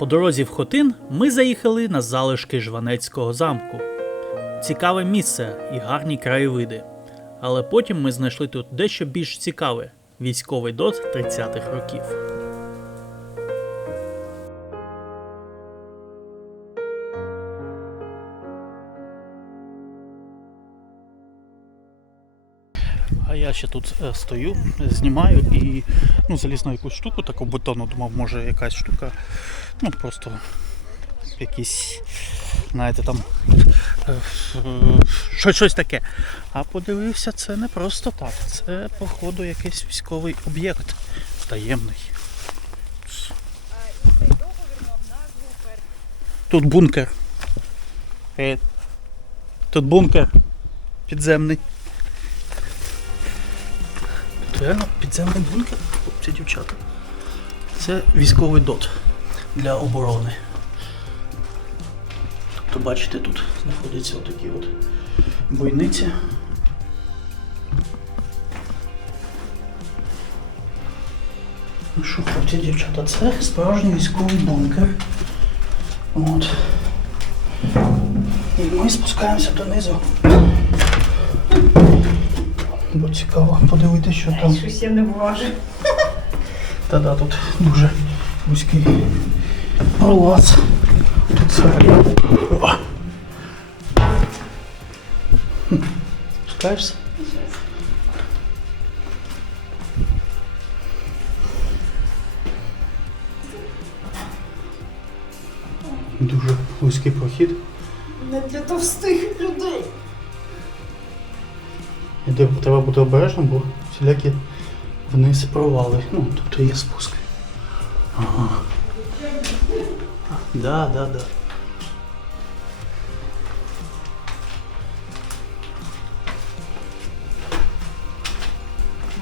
По дорозі в Хотин ми заїхали на залишки Жванецького замку. Цікаве місце і гарні краєвиди. Але потім ми знайшли тут дещо більш цікаве військовий дот 30-х років. А я ще тут е, стою, знімаю і ну, заліз на якусь штуку, таку бетонну, думав, може якась штука, ну просто якісь, знаєте, там е, щось, щось таке. А подивився, це не просто так. Це, походу, якийсь військовий об'єкт таємний. Тут бункер. Е, Тут бункер підземний. Реально підземний бункер, хлопці, дівчата. Це військовий дот для оборони. Тобто, бачите, тут знаходяться отакі от бойниці. Ну що, хлопці, дівчата, це справжній військовий бункер. От. І ми спускаємося донизу. Бо цікаво подивитися, що там. Щось я не влажу. Та-да, тут дуже вузький пролаз. Тут взагалі. Спускаєшся? Дуже вузький прохід. Не для товстих людей. І де треба бути обережним, бо всілякі вниз провали. Ну, тобто є спуск. Ага. Да, да, да.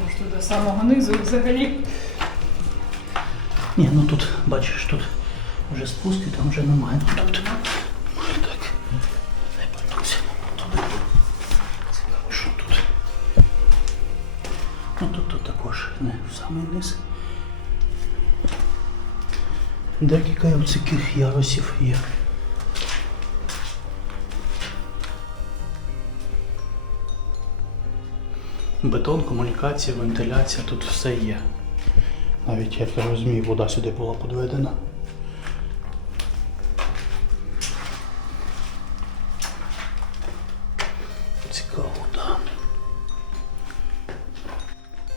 Може, до самого низу взагалі. Ні, ну тут, бачиш, тут вже спуск і там вже немає. Ну, тобто, низ. Декілька таких ярусів є. Бетон, комунікація, вентиляція, тут все є. Навіть, як я розумію, вода сюди була підведена.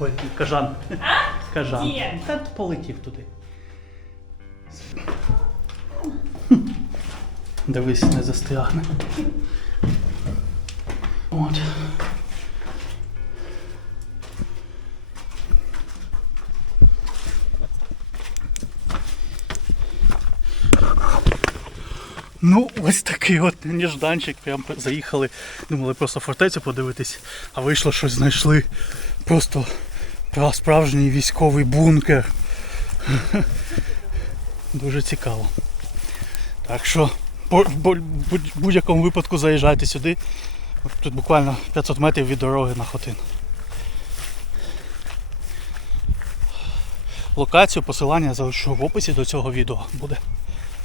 Ой, кажан. Кажан. Де? Та полетів туди. Дивись, не застрягне. От. Ну, ось такий от нежданчик. Прям заїхали, думали просто фортецю подивитись, а вийшло щось знайшли. Просто пра- справжній військовий бункер. Дуже цікаво. Так що в будь-якому випадку заїжджайте сюди. Тут буквально 500 метрів від дороги на Хотин. Локацію, посилання залишу в описі до цього відео буде.